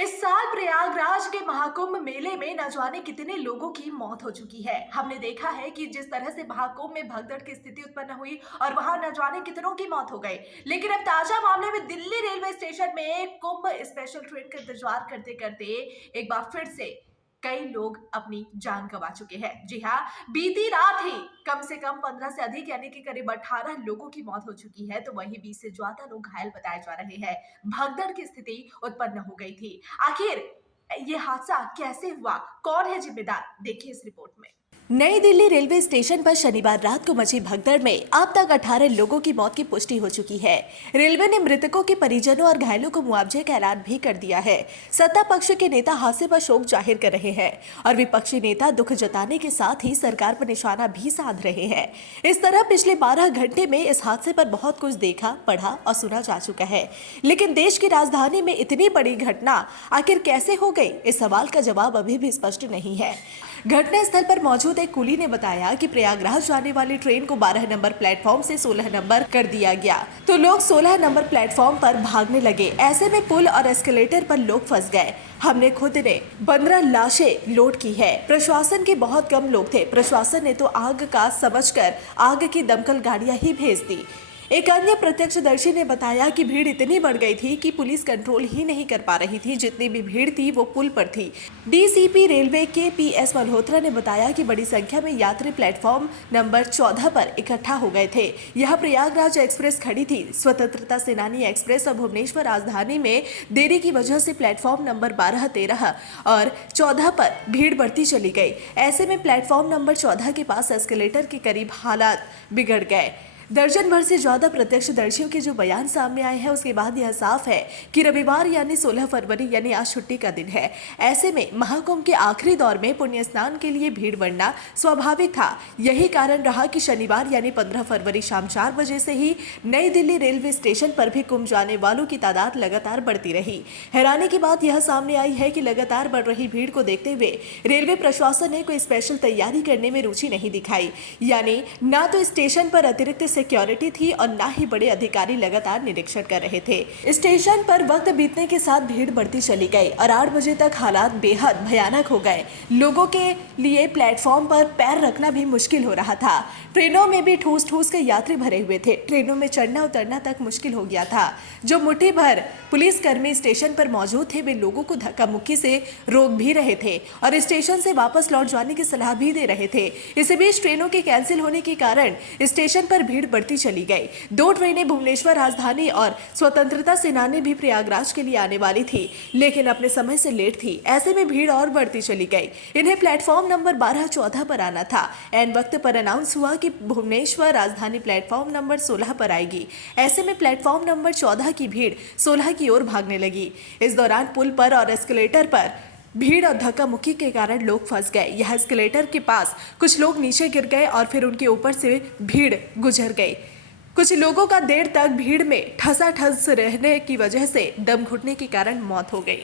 इस साल प्रयागराज के महाकुंभ मेले में न जाने कितने लोगों की मौत हो चुकी है। हमने देखा है कि जिस तरह से महाकुंभ में भगदड़ की स्थिति उत्पन्न हुई और वहां न जाने कितनों की मौत हो गई। लेकिन अब ताजा मामले में दिल्ली रेलवे स्टेशन में कुंभ स्पेशल ट्रेन का इंतजार करते करते एक बार फिर से कई लोग अपनी जान गंवा चुके हैं। जी हाँ, बीती रात ही कम से कम 15 से अधिक यानी कि करीब 18 लोगों की मौत हो चुकी है, तो वहीं 20 से ज्यादा लोग घायल बताए जा रहे हैं। भगदड़ की स्थिति उत्पन्न हो गई थी। आखिर ये हादसा कैसे हुआ, कौन है जिम्मेदार, देखिए इस रिपोर्ट में। नई दिल्ली रेलवे स्टेशन पर शनिवार रात को मची भगदड़ में अब तक 18 लोगों की मौत की पुष्टि हो चुकी है। रेलवे ने मृतकों के परिजनों और घायलों को मुआवजे का ऐलान भी कर दिया है। सत्ता पक्ष के नेता हादसे पर शोक जाहिर कर रहे हैं और विपक्षी नेता दुख जताने के साथ ही सरकार पर निशाना भी साध रहे हैं। इस तरह पिछले 12 घंटे में इस हादसे पर बहुत कुछ देखा, पढ़ा और सुना जा चुका है, लेकिन देश की राजधानी में इतनी बड़ी घटना आखिर कैसे हो गई, इस सवाल का जवाब अभी भी स्पष्ट नहीं है। घटनास्थल पर मौजूद एक कुली ने बताया कि प्रयागराज जाने वाली ट्रेन को 12 नंबर प्लेटफॉर्म से 16 नंबर कर दिया गया, तो लोग 16 नंबर प्लेटफॉर्म पर भागने लगे। ऐसे में पुल और एस्केलेटर पर लोग फंस गए। हमने खुद ने 15 लाशें लोड की है। प्रशासन के बहुत कम लोग थे। प्रशासन ने तो आग का समझकर आग की दमकल गाड़ियां ही भेज दी। एक अन्य प्रत्यक्षदर्शी ने बताया कि भीड़ इतनी बढ़ गई थी कि पुलिस कंट्रोल ही नहीं कर पा रही थी। जितनी भी भीड़ थी वो पुल पर थी। डीसीपी रेलवे के पीएस मल्होत्रा ने बताया कि बड़ी संख्या में यात्री प्लेटफॉर्म नंबर 14 पर इकट्ठा हो गए थे। यहाँ प्रयागराज एक्सप्रेस खड़ी थी। स्वतंत्रता सेनानी एक्सप्रेस और भुवनेश्वर राजधानी में देरी की वजह से प्लेटफॉर्म नंबर 12, 13 और 14 पर भीड़ बढ़ती चली गई। ऐसे में प्लेटफॉर्म नंबर 14 के पास एस्केलेटर के करीब हालात बिगड़ गए। दर्जन भर से ज्यादा प्रत्यक्षदर्शियों के जो बयान सामने आए हैं, उसके बाद यह साफ है कि रविवार यानी 16 फरवरी यानी आज छुट्टी का दिन है। ऐसे में महाकुंभ के आखिरी दौर में पुण्य स्नान के लिए भीड़ बढ़ना स्वाभाविक था। यही कारण रहा कि शनिवार यानी 15 फरवरी शाम 4 बजे से ही नई दिल्ली रेलवे स्टेशन पर भी कुंभ जाने वालों की तादाद लगातार बढ़ती रही। हैरानी की बात यह सामने आई है कि लगातार बढ़ रही भीड़ को देखते हुए रेलवे प्रशासन ने कोई स्पेशल तैयारी करने में रुचि नहीं दिखाई। यानी न तो स्टेशन पर अतिरिक्त सिक्योरिटी थी और ना ही बड़े अधिकारी लगातार निरीक्षण कर रहे थे। स्टेशन पर वक्त बीतने के साथ भीड़ बढ़ती चली गई और 8 बजे तक हालात बेहद भयानक हो गए। लोगों के लिए प्लेटफॉर्म पर पैर रखना भी मुश्किल हो रहा था। ट्रेनों में भी ठूस ठूस के यात्री भरे हुए थे। ट्रेनों में चढ़ना उतरना तक मुश्किल हो गया था। जो मुट्ठी भर पुलिसकर्मी स्टेशन पर मौजूद थे, वे लोगों को धक्का मुक्की से रोक भी रहे थे और स्टेशन से वापस लौट जाने की सलाह भी दे रहे थे। इसी बीच ट्रेनों के कैंसिल होने के कारण स्टेशन पर भीड़ बढ़ती चली गई। 2 ट्रेनें भुवनेश्वर राजधानी और स्वतंत्रता सेनानी भी प्रयागराज के लिए आने वाली थी, लेकिन अपने समय से लेट थी। ऐसे में भीड़ और बढ़ती चली गई। इन्हें प्लेटफॉर्म नंबर 12, 14 पर आना था। एन वक्त पर अनाउंस हुआ कि भुवनेश्वर राजधानी प्लेटफॉर्म नंबर 16 पर आएगी। ऐसे में प्लेटफॉर्म नंबर 14 की भीड़ 16 की ओर भागने लगी। इस दौरान पुल पर और एस्केलेटर पर भीड़ और धक्का मुक्की के कारण लोग फंस गए। यह एस्केलेटर के पास कुछ लोग नीचे गिर गए और फिर उनके ऊपर से भीड़ गुजर गई। कुछ लोगों का देर तक भीड़ में ठसाठस रहने की वजह से दम घुटने के कारण मौत हो गई।